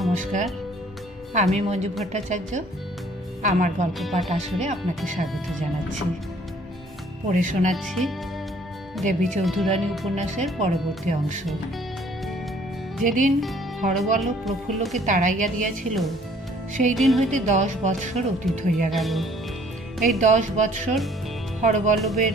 নমস্কার, আমি মঞ্জু ভট্টাচার্য। আমার গল্প পাঠ আসরে আপনাকে স্বাগত জানাচ্ছি। পড়ে শোনাচ্ছি দেবী চৌধুরানী উপন্যাসের পরবর্তী অংশ। যেদিন হরবল্লভ প্রফুল্লকে তাড়াইয়া দিয়াছিল, সেই দিন হইতে 10 বৎসর অতীত হইয়া গেল। এই 10 বৎসর হরবল্লভের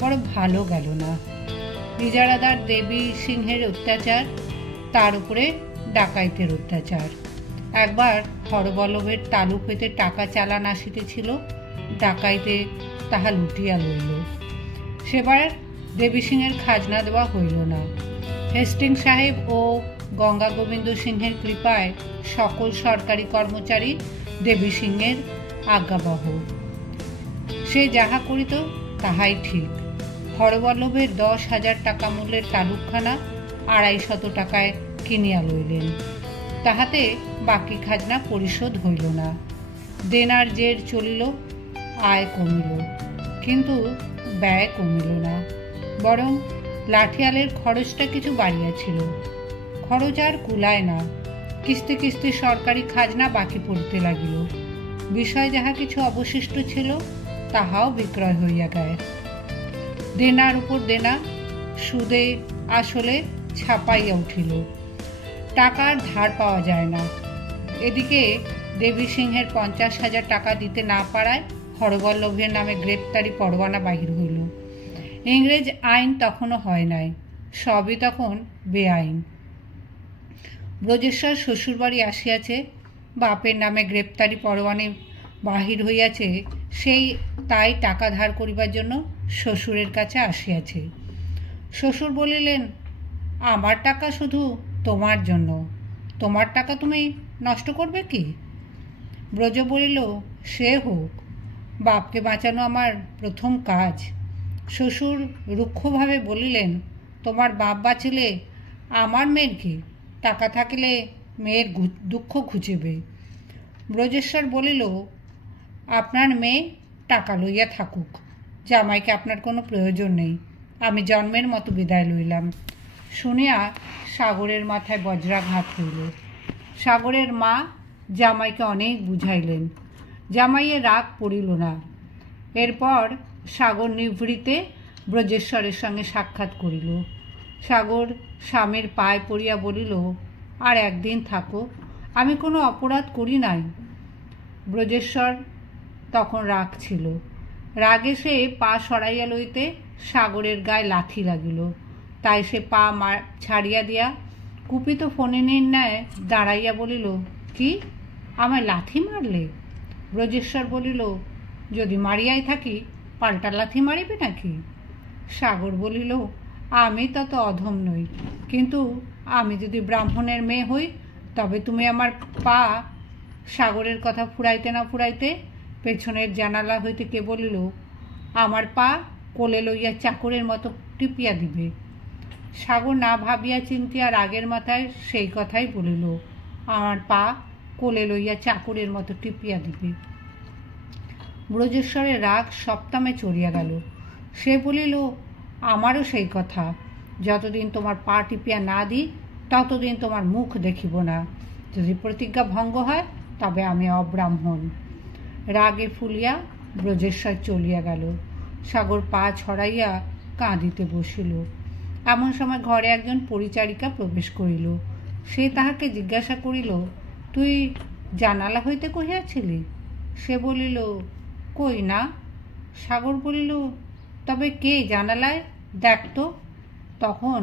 বড় ভালো গেল না। ইজারাদার দেবী সিংহের অত্যাচার, তার উপরে ডাকাইতের অত্যাচার। একবার হরবল্লভের তালুক হইতে টাকা চালান আসিতেছিল, ডাকাইতে তাহা লুটিয়া লইল। সেবার দেবী সিংহের খাজনা দেওয়া হইল না। হেস্টিং সাহেব ও গঙ্গা গোবিন্দ সিংহের কৃপায় সকল সরকারি কর্মচারী দেবী সিংহের আজ্ঞাবহ। সে যাহা করিত তাহাই ঠিক। হরবল্লভের 10,000 টাকা মূল্যের তালুকখানা 250 টাকায় কিনিয়া লইলেন। তাহাতে বাকি খাজনা পরিশোধ হইল না। দেনার জের চলিল, আয় কমিল, কিন্তু ব্যয় কমিল না। বরং লাঠিয়ালের খরচটা কিছু বাড়িয়াছিল। খরচ আর কুলায় না। কিস্তি কিস্তি সরকারি খাজনা বাকি পড়িতে লাগিল। বিষয় যাহা কিছু অবশিষ্ট ছিল তাহাও বিক্রয় হইয়া গায়। দেনার উপর দেনা, সুদে আসলে ছাপাইয়া উঠিল। টাকার ধার পাওয়া যায় না। এদিকে দেবী সিংহের 50,000 টাকা দিতে না পারায় হরবল্লভের নামে গ্রেপ্তারি পরোয়ানা বাহির হইল। ইংরেজ আইন তখনও হয় নাই, সবই তখন বেআইন। ব্রজেশ্বর শ্বশুরবাড়ি আসিয়াছে, বাপের নামে গ্রেপ্তারি পরোয়ানা বাহির হইয়াছে, সেই তাই টাকা ধার করিবার জন্য শ্বশুরের কাছে আসিয়াছে। শ্বশুর বলিলেন, আমার টাকা শুধু তোমার জন্য, তোমার টাকা তুমি নষ্ট করবে কি? ব্রজ বলিল, সে হোক, বাপকে বাঁচানো আমার প্রথম কাজ। শ্বশুর রুক্ষভাবে বলিলেন, তোমার বাপ বাঁচিলে আমার মেয়ের কি? টাকা থাকিলে মেয়ের দুঃখ ঘুচিবে। ব্রজেশ্বর বলিল, আপনার মেয়ে টাকা লইয়া থাকুক, জামাইকে আপনার কোনো প্রয়োজন নেই, আমি জন্মের মতো বিদায় লইলাম। শুনিয়া সাগরের মাথায় বজ্রাঘাত হইল। সাগরের মা জামাইকে অনেক বুঝাইলেন, জামাইয়ের রাগ পড়িল না। এরপর সাগর নিভৃতে ব্রজেশ্বরের সঙ্গে সাক্ষাৎ করিল। সাগর স্বামীর পায়ে পড়িয়া বলিল, আর একদিন থাকো, আমি কোনো অপরাধ করি নাই। ব্রজেশ্বর তখন রাগ ছিল। রাগে সে পা সরাইয়া লইতে সাগরের গায়ে লাথি লাগিল। তাই সে পা ছাড়িয়া দিয়া কুপিত ফণিনীর ন্যায় দাঁড়াইয়া বলিল, কি, আমায় লাথি মারলে? ব্রজেশ্বর বলিল, যদি মারিয়াই থাকি পাল্টা লাথি মারিবে নাকি? সাগর বলিল, আমি তত অধম নই, কিন্তু আমি যদি ব্রাহ্মণের মেয়ে হই তবে তুমি আমার পা। সাগরের কথা ফুরাইতে না ফুরাইতে পেছনের জানালা হইতে কে বলিল, আমার পা কোলে লইয়া চাকরের মতো টিপিয়া দিবে। সাগর না ভাবিয়া চিন্তিয়া রাগের মাথায় সেই কথাই বলিল, আমার পা কোলে লইয়া চাকরের মতো টিপিয়া দিবে। ব্রজেশ্বরের রাগ সপ্তামে চড়িয়া গেল। সে বলিল, আমারও সেই কথা, যতদিন তোমার পা টিপিয়া না দিই ততদিন তোমার মুখ দেখিব না। যদি প্রতিজ্ঞা ভঙ্গ হয় তবে আমি অব্রাহ্মণ। রাগে ফুলিয়া ব্রজেশ্বর চলিয়া গেল। সাগর পা ছড়াইয়া কাঁদিতে বসিল। এমন সময় ঘরে একজন পরিচারিকা প্রবেশ করিল। সে তাহাকে জিজ্ঞাসা করিল, তুই জানালা হইতে কহিয়াছিলি? সে বলিল, কই না। সাগর বলিল, তবে কে জানালায়, দেখত। তখন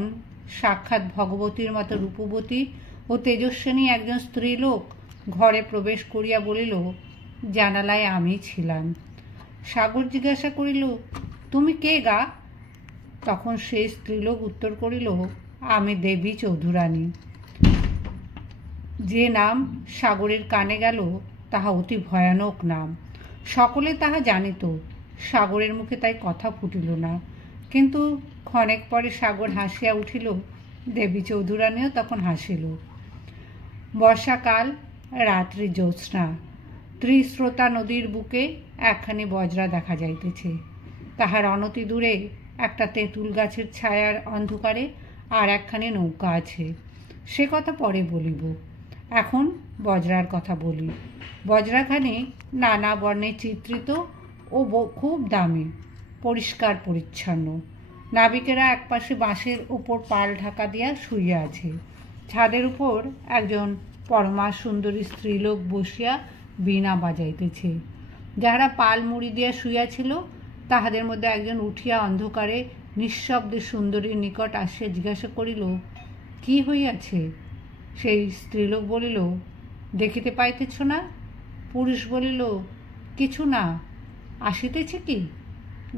সাক্ষাৎ ভগবতীর মতো রূপবতী ও তেজস্বিনী একজন স্ত্রীলোক ঘরে প্রবেশ করিয়া বলিল, জানালায় আমি ছিলাম। সাগর জিজ্ঞাসা করিল, তুমি কে গা? তখন সেই স্ত্রীলোক উত্তর করিল, আমি দেবী চৌধুরানী। যে নাম সাগরের কানে গেল তাহা অতি ভয়ানক নাম। সকলে তাহা জানিত, সাগরের মুখে তাই কথা ফুটিল না। কিন্তু ক্ষণেক পরে সাগর হাসিয়া উঠিল, দেবী চৌধুরানীও তখন হাসিল। বর্ষাকাল, রাত্রি জ্যোৎস্না, ত্রিস্রোতা নদীর বুকে একখানি বজরা দেখা যাইতেছে। তাহার অনতি দূরে একটা তেঁতুল গাছের ছায়ার অন্ধকারে আর একখানি নৌকা আছে। সে কথা পরে বলিব। এখন বজরার কথা বলি। বজরাখানি নানা বর্ণে চিত্রিত ও খুব দামি, পরিষ্কার পরিচ্ছন্ন। নাবিকেরা একপাশে বাঁশের ওপর পাল ঢাকা দিয়া শুইয়া আছে। ছাদের উপর একজন পরমা সুন্দরী স্ত্রীলোক বসিয়া বীণা বাজাইতেছে। যাহারা পাল মুড়ি দিয়া শুইয়াছিল তাহাদের মধ্যে একজন উঠিয়া অন্ধকারে নিঃশব্দে সুন্দরীর নিকট আসিয়া জিজ্ঞাসা করিল, কি হইয়াছে? সেই স্ত্রীলোক বলিল, দেখিতে পাইতেছ না? পুরুষ বলিল, কিছু না, আসিতেছে কি?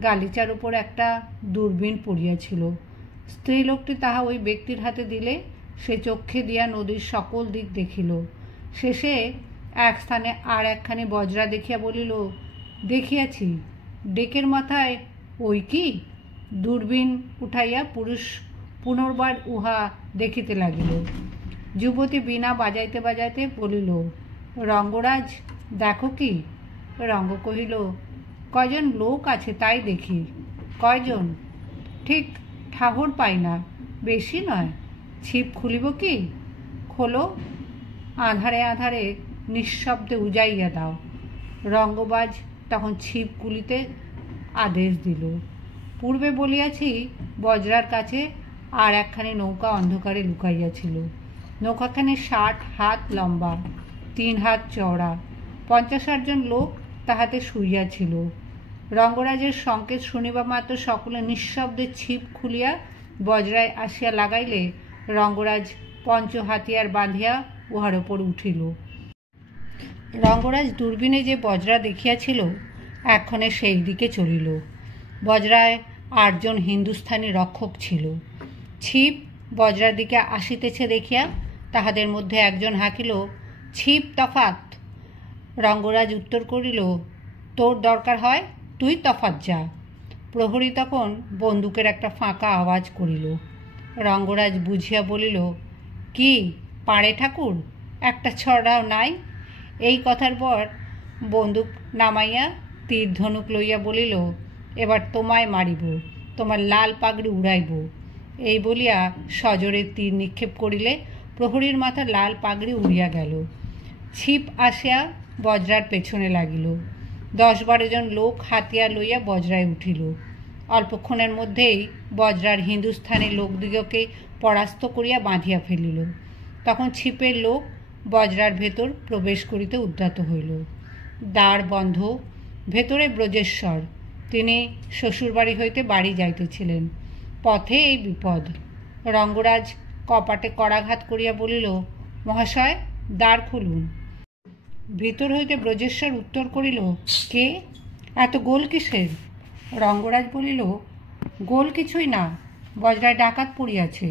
গালিচার উপর একটা দূরবীন পড়িয়াছিল। স্ত্রীলোকটি তাহা ওই ব্যক্তির হাতে দিলে সে চক্ষে দিয়া নদীর সকল দিক দেখিল। শেষে এক স্থানে আর একখানি বজরা দেখিয়া বলিল, দেখিয়াছি, ডেকের মাথায় ওই কি? দূরবীন উঠাইয়া পুরুষ পুনর্বার উহা দেখিতে লাগিল। যুবতী বীণা বাজাইতে বাজাইতে বলিল, রঙ্গরাজ দেখো কি? রঙ্গ কহিল, কয়জন লোক আছে তাই দেখি। কয়জন? ঠিক ঠাহর পাই না, বেশি নয়। ছিপ খুলিব কি? খোলো, আধারে আধারে নিঃশব্দে উজাইয়া দাও। রঙ্গবাজ তখন ছিপ খুলিতে আদেশ দিল। পূর্বে বলিয়াছি, বজরার কাছে আর একখানি নৌকা অন্ধকারে লুকাইয়াছিল। নৌকাখানি 60 হাত লম্বা, 3 হাত চওড়া। 50-60 জন লোক তাহাতে শুইয়াছিল। রঙ্গরাজের সংকেত শুনিবা মাত্র সকলে নিঃশব্দে ছিপ খুলিয়া বজরায় আসিয়া লাগাইলে রঙ্গরাজ পঞ্চ হাতিয়ার বাঁধিয়া উহার ওপর উঠিল। রঙ্গরাজ দূরবীনে যে বজরা দেখিয়াছিল এক্ষণে সেই দিকে চলিল। বজরায় 8 জন হিন্দুস্থানি রক্ষক ছিল। ছিপ বজরার দিকে আসিতেছে দেখিয়া তাহাদের মধ্যে একজন হাঁকিল, ছিপ তফাত। রঙ্গরাজ উত্তর করিল, তোর দরকার হয় তুই তফাত যা। প্রহরী তখন বন্দুকের একটা ফাঁকা আওয়াজ করিল। রঙ্গরাজ বুঝিয়া বলিল, কি পাড়ে ঠাকুর, একটা ছড়াও নাই? এই কথার পর বন্দুক নামাইয়া তীর ধনুক লইয়া বলিল, এবার তোমায় মারিব, তোমার লাল পাগড়ি উড়াইব। এই বলিয়া সজোরে তীর নিক্ষেপ করিলে প্রহরীর মাথা লাল পাগড়ি উড়িয়া গেল। ছিপ আসিয়া বজরার পেছনে লাগিল। 10-12 জন লোক হাতিয়ার লইয়া বজরায় উঠিল। অল্পক্ষণের মধ্যেই বজরার হিন্দুস্থানি লোকদিগকে পরাস্ত করিয়া বাঁধিয়া ফেলিল। তখন ছিপের লোক বজরার ভেতর প্রবেশ করিতে উদ্যত হইল। দ্বার বন্ধ। ভেতরে ব্রজেশ্বর, তিনি শ্বশুরবাড়ি হইতে বাড়ি যাইতেছিলেন। পথে এই বিপদ। রঙ্গরাজ কপাটে করাঘাত করিয়া বলিল, মহাশয় দ্বার খুলুন। ভিতর হইতে ব্রজেশ্বর উত্তর করিল, কে? এত গোল কিসের? রঙ্গরাজ বলিল, গোল কিছুই না, বজরায় ডাকাত পড়িয়াছে।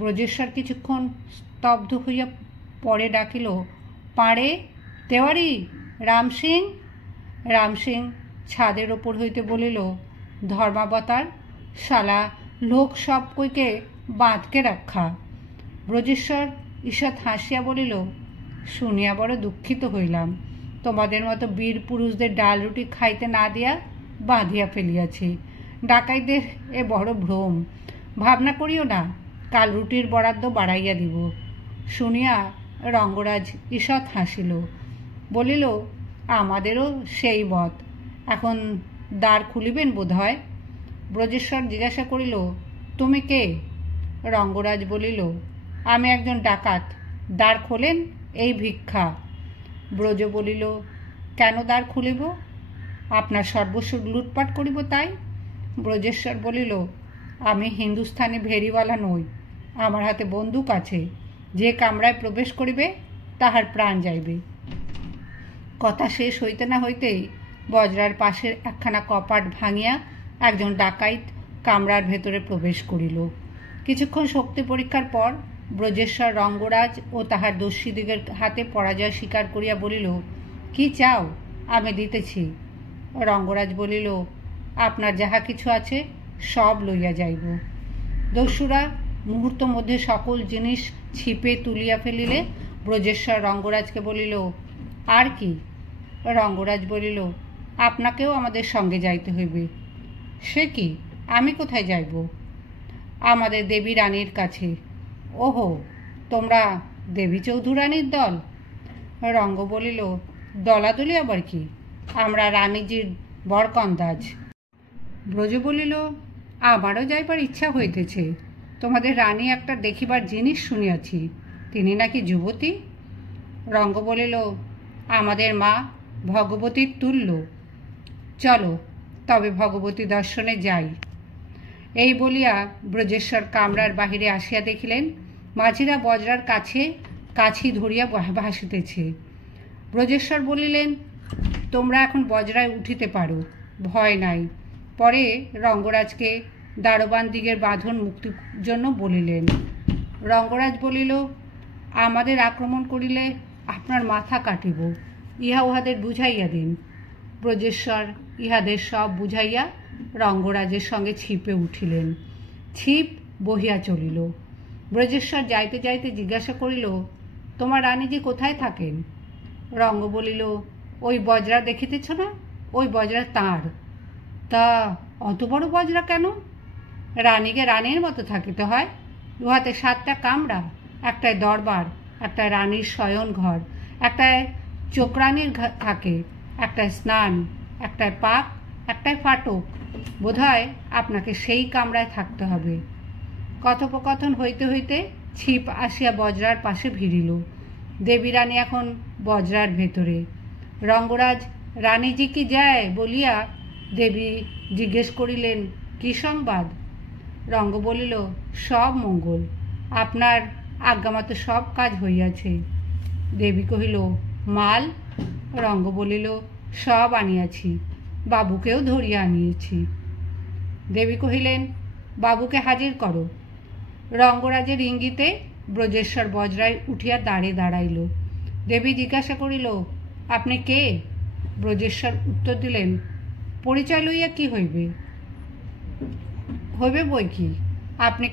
ব্রজেশ্বর কিছুক্ষণ স্তব্ধ হইয়া পরে ডাকিল, পাড়ে তেওয়ারি, রামসিং। রামসিং ছাদের ওপর হইতে বলিল, ধর্মাবতার, শালা লোক সব কইকে বাঁধকে রাখা। ব্রজেশ্বর ঈষৎ হাসিয়া বলিল, শুনিয়া বড় দুঃখিত হইলাম। তোমাদের মতো বীর পুরুষদের ডাল রুটি খাইতে না দিয়া বাঁধিয়া ফেলিয়াছি। ডাকাইদের এ বড় ভ্রম। ভাবনা করিও না, কাল রুটির বরাদ্দ বাড়াইয়া দিব। শুনিয়া রঙ্গরাজ ঈষৎ হাসিল, বলিল, আমাদেরও সেই মত। এখন দ্বার খুলিবেন বোধ হয়। ব্রজেশ্বর জিজ্ঞাসা করিল, তুমি কে? রঙ্গরাজ বলিল, আমি একজন ডাকাত, দ্বার খোলেন, এই ভিক্ষা। ব্রজ বলিল, কেন দ্বার খুলিব? আপনার সর্বস্ব লুটপাট করিব তাই। ব্রজেশ্বর বলিল, আমি হিন্দুস্থানি ভেরিওয়ালা নই, আমার হাতে বন্দুক আছে। যে কামরায় প্রবেশ করিবে তাহার প্রাণ যাইবে। কথা শেষ হইতে না হইতেই বজরার পাশের একখানা কপাট ভাঙিয়া একজন ডাকাইত কামরার ভেতরে প্রবেশ করিল। কিছুক্ষণ শক্তি পরীক্ষার পর ব্রজেশ্বর রঙ্গরাজ ও তাহার দস্যুদিগের হাতে পরাজয় স্বীকার করিয়া বলিল, কি চাও? আমি দিতেছি। রঙ্গরাজ বলিল, আপনার যাহা কিছু আছে সব লইয়া যাইব। দস্যুরা মুহূর্ত মধ্যে সকল জিনিস ছিপে তুলিয়া ফেলিলে ব্রজেশ্বর রঙ্গরাজকে বলিল, আর কি? রঙ্গরাজ বলিল, আপনাকেও আমাদের সঙ্গে যাইতে হইবে। সে কি, আমি কোথায় যাইব? আমাদের দেবী রানীর কাছে। ওহো, তোমরা দেবী চৌধুরানীর দল? রঙ্গ বলিল, দলাদলি আবার কি, আমরা রানীজির বরকন্দাজ। ব্রজ বলিল, আমারও যাইবার ইচ্ছা হইতেছে। তোমাদের রানী একটা দেখিবার জিনিস শুনিয়াছি, তিনি নাকি যুবতী। রঙ্গ বলিল, আমাদের মা ভগবতীর তুল্য, চলো তবে ভগবতী দর্শনে যাই। এই বলিয়া ব্রজেশ্বর কামরার বাহিরে আসিয়া দেখিলেন মাঝিরা বজরার কাছে কাছি ধরিয়া ভাসিতেছে। ব্রজেশ্বর বলিলেন, তোমরা এখন বজরায় উঠিতে পারো, ভয় নাই। পরে রঙ্গরাজকে দারোবান দিগের বাঁধন মুক্তির জন্য বলিলেন। রঙ্গরাজ বলিল, আমাদের আক্রমণ করিলে আপনার মাথা কাটিব, ইহা উহাদের বুঝাইয়া দিন। ব্রজেশ্বর ইহাদের সব বুঝাইয়া রঙ্গরাজের সঙ্গে ছিপে উঠিলেন। ছিপ বহিয়া চলিল। ব্রজেশ্বর যাইতে যাইতে জিজ্ঞাসা করিল, তোমার রানীজি কোথায় থাকেন? রঙ্গ বলিল, ওই বজরা দেখিতেছ না, ওই বজরা তাঁর। তা অত বড় বজরা কেন? রানীকে রানীর মতো থাকিতে হয়। উহাতে 7টা কামরা, একটায় দরবার, একটায় রানীর শয়ন ঘর, একটায় চোকরানির থাকে, একটায় স্নান, একটায় পাক, একটায় ফাটক। বোধহয় আপনাকে সেই কামরায় থাকতে হবে। কথোপকথন হইতে হইতে ছিপ আসিয়া বজরার পাশে ভিড়িল। দেবী রানী এখন বজরার ভেতরে। রঙ্গরাজ রানীজি কি যায় বলিয়া দেবী জিজ্ঞেস করিলেন, কি সংবাদ? রঙ্গ বলিল, সব মঙ্গল, আপনার আজ্ঞামতো সব কাজ হইয়াছে। দেবী কহিল, মাল? রঙ্গ বলিল, সব আনিয়াছি, বাবুকেও ধরিয়া আনিয়েছি। দেবী কহিলেন, বাবুকে হাজির করো। রঙ্গরাজের ইঙ্গিতে ব্রজেশ্বর বজরায় উঠিয়া দাঁড়াইল। দেবী জিজ্ঞাসা করিল, আপনি কে? ব্রজেশ্বর উত্তর দিলেন, পরিচয় লইয়া কি হইবে? হইবে বই কি, আপনি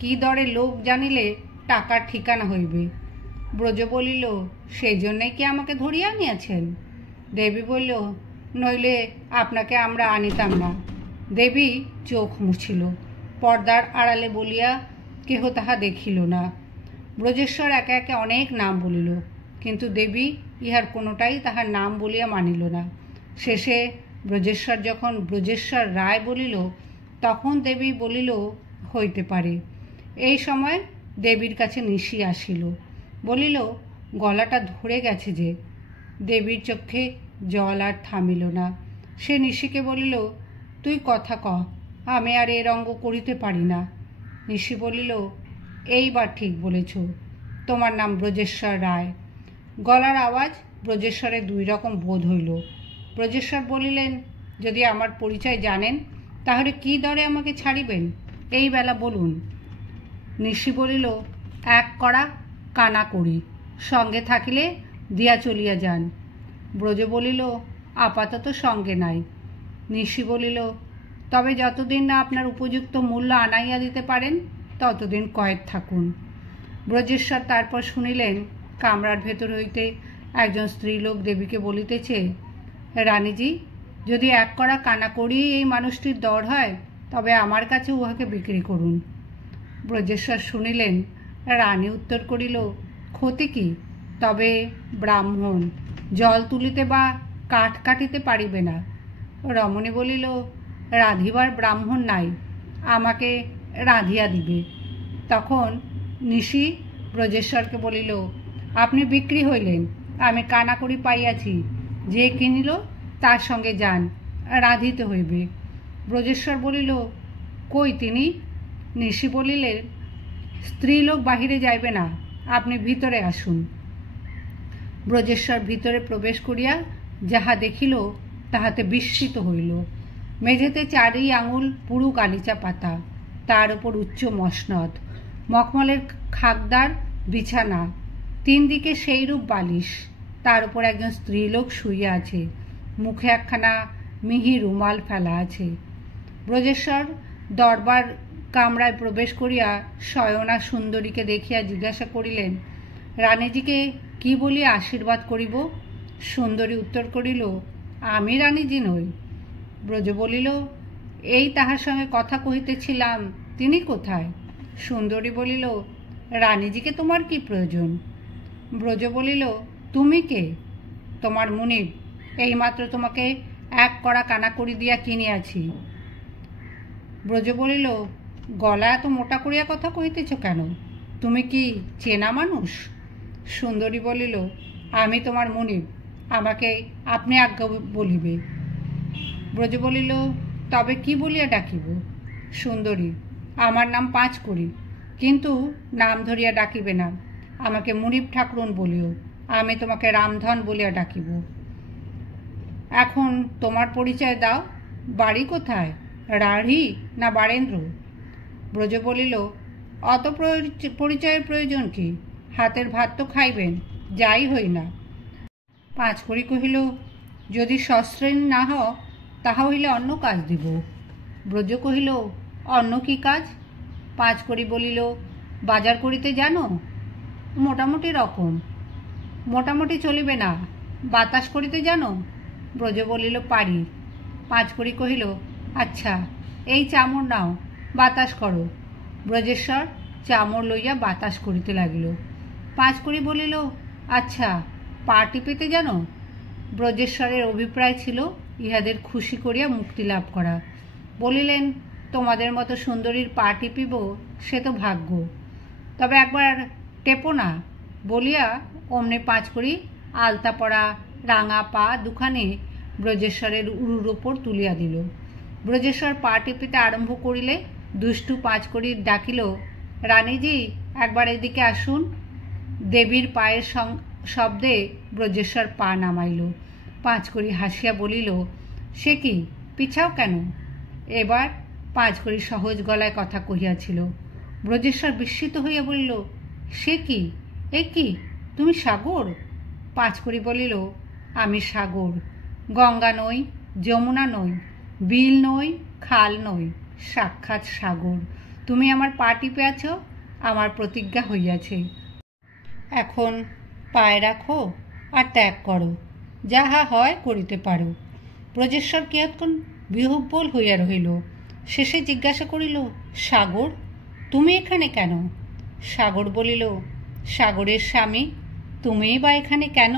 কি দরে লোক জানিলে টাকার ঠিকানা হইবে। ব্রজ বলিল, সেই জন্যই কি আমাকে ধরিয়া আনিয়াছেন? দেবী বলল, নইলে আপনাকে আমরা আনিতাম না। দেবী চোখ মুছিল, পর্দার আড়ালে বলিয়া কেহ তাহা দেখিল না। ব্রজেশ্বর একে একে অনেক নাম বলিল, কিন্তু দেবী ইহার কোনোটাই তাহার নাম বলিয়া মানিল না। শেষে ব্রজেশ্বর যখন ব্রজেশ্বর রায় বলিল, তখন দেবী বলিল, হইতে পারে। এই সময় দেবীর কাছে নিশি আসিল। বলিল, গলাটা ধরে গেছে যে। দেবীর চোখে জল আর থামিল না। সে নিশিকে বলিল, তুই কথা ক, আমি আর এ রঙ্গ করিতে পারি না। নিশি বলিল, এইবার ঠিক বলেছ, তোমার নাম ব্রজেশ্বর রায়। গলার আওয়াজ ব্রজেশ্বরের 2 রকম বোধ হইল। ব্রজেশ্বর বলিলেন, যদি আমার পরিচয় জানেন তাহলে কি দরে আমাকে ছাড়িবেন, এই বেলা বলুন। নিশি বলিল, 1 কড়া কানা করি, সঙ্গে থাকিলে দিয়া চলিয়া যান। ব্রজ বলিল, আপাতত সঙ্গে নাই। নিশি বলিল, তবে যতদিন না আপনার উপযুক্ত মূল্য আনাইয়া দিতে পারেন ততদিন কয়েদ থাকুন। ব্রজেশ্বর তারপর শুনিলেন কামরার ভেতর হইতে একজন স্ত্রীলোক দেবীকে বলিতেছে, রানীজি, যদি 1 কড়া কানা করি এই মানুষটির দর হয় তবে আমার কাছে উহাকে বিক্রি করুন। ব্রজেশ্বর শুনিলেন। রানী উত্তর করিল, ক্ষতি কি, তবে ব্রাহ্মণ জল তুলিতে বা কাঠ কাটিতে পারিবে না। রমণী বলিল, রাঁধিবার ব্রাহ্মণ নাই, আমাকে রাঁধিয়া দিবে। তখন নিশি ব্রজেশ্বরকে বলিল, আপনি বিক্রি হইলেন, আমি কানাকড়ি পাইয়াছি, যে কিনিল তার সঙ্গে যান, রাঁধিতে হইবে। ব্রজেশ্বর বলিল, কই তিনি? নিশি বলিলেন, স্ত্রীলোক বাহিরে যাইবে না, আপনি ভিতরে আসুন। ব্রজেশ্বর ভিতরে প্রবেশ করিয়া যাহা দেখিল তাহাতে বিস্মিত হইল। মেঝেতে 4 আঙুল পুরু গালিচা পাতা, তার উপর উচ্চ মসনদ, মখমলের খাকদার বিছানা, 3 দিকে সেইরূপ বালিশ, তার উপর একজন স্ত্রীলোক শুইয়া আছে, মুখে একখানা মিহি রুমাল ফেলা আছে। ব্রজেশ্বর দরবার কামরায় প্রবেশ করিয়া শয়না সুন্দরীকে দেখিয়া জিজ্ঞাসা করিলেন, রানীজিকে কি বলিয়া আশীর্বাদ করিব? সুন্দরী উত্তর করিল, আমি রানীজি নই। ব্রজ বলিল, এই তাহার সঙ্গে কথা কহিতেছিলাম, তিনি কোথায়? সুন্দরী বলিল, রানীজিকে তোমার কি প্রয়োজন? ব্রজ বলিল, তুমি কে? তোমার মুনিব, এইমাত্র তোমাকে এক কড়া কানাকড়ি দিয়া কিনিয়াছি। ব্রজ বলিল, গলা এত মোটা করিয়া কথা কহিতেছ কেন? তুমি কি চেনা মানুষ? সুন্দরী বলিল, আমি তোমার মুনিব, আমাকে আপনি আজ্ঞা বলিবে। ব্রজ বলিল, তবে কি বলিয়া ডাকিব? সুন্দরী, আমার নাম পাঁচকড়ি, কিন্তু নাম ধরিয়া ডাকিবে না, আমাকে মুনিব ঠাকুরন বলিও, আমি তোমাকে রামধন বলিয়া ডাকিব। এখন তোমার পরিচয় দাও, বাড়ি কোথায়, রাঢ়ী না বারেন্দ্র? ব্রজ বলিল, অত পরিচয়ের প্রয়োজন কি? হাতের ভাত তো খাইবেন, যাই হই না। পাঁচকড়ি কহিল, যদি সশ্রেণ না হও তাহা হইলে অন্য কাজ দিব। ব্রজ কহিল, অন্য কি কাজ? পাঁচকড়ি বলিল, বাজার করিতে জানো? মোটামুটি রকম। মোটামুটি চলিবে না, বাতাস করিতে জানো? ব্রজ বলিল, পারি। পাঁচকড়ি কহিল, আচ্ছা, এই চামড় নাও, বাতাস করো। ব্রজেশ্বর চামড় লইয়া বাতাস করিতে লাগিল। পাঁচকড়ি বলিল, আচ্ছা, পা টিপিতে জানো? ব্রজেশ্বরের অভিপ্রায় ছিল ইহাদের খুশি করিয়া মুক্তি লাভ করা। বলিলেন, তোমাদের মতো সুন্দরীর পা টিপিব সে তো ভাগ্য, তবে একবার টেপো না। বলিয়া অমনি পাঁচকড়ি আলতা পড়া রাঙা পা দুখানে ব্রজেশ্বরের উরুর ওপর তুলিয়া দিল। ব্রজেশ্বর পা টিপিতে আরম্ভ করিলে দুষ্টু পাঁচকড়ি ডাকিল, রানীজি, একবার এদিকে আসুন। দেবীর পায়ের শব্দে ব্রজেশ্বর পা নামাইল। পাঁচকড়ি হাসিয়া বলিল, সে কি, পিছাও কেন? এবার পাঁচকড়ি সহজ গলায় কথা কহিয়াছিল। ব্রজেশ্বর বিস্মিত হইয়া বলিল, সে কি, এ কি, তুমি সাগর? পাঁচকড়ি বলিল, আমি সাগর, গঙ্গা নই, যমুনা নই, বিল নই, খাল নই, সাক্ষাৎ সাগর। তুমি আমার পা টিপে আছো, আমার প্রতিজ্ঞা হইয়াছে। এখন পায়ে রাখো আর ত্যাগ করো, যাহা হয় করিতে পারো। ব্রজেশ্বর কিয়ৎক্ষণ বিহ্বল হইয়া রহিল, শেষে জিজ্ঞাসা করিল, সাগর, তুমি এখানে কেন? সাগর বলিল, সাগরের স্বামী, তুমিই বা এখানে কেন?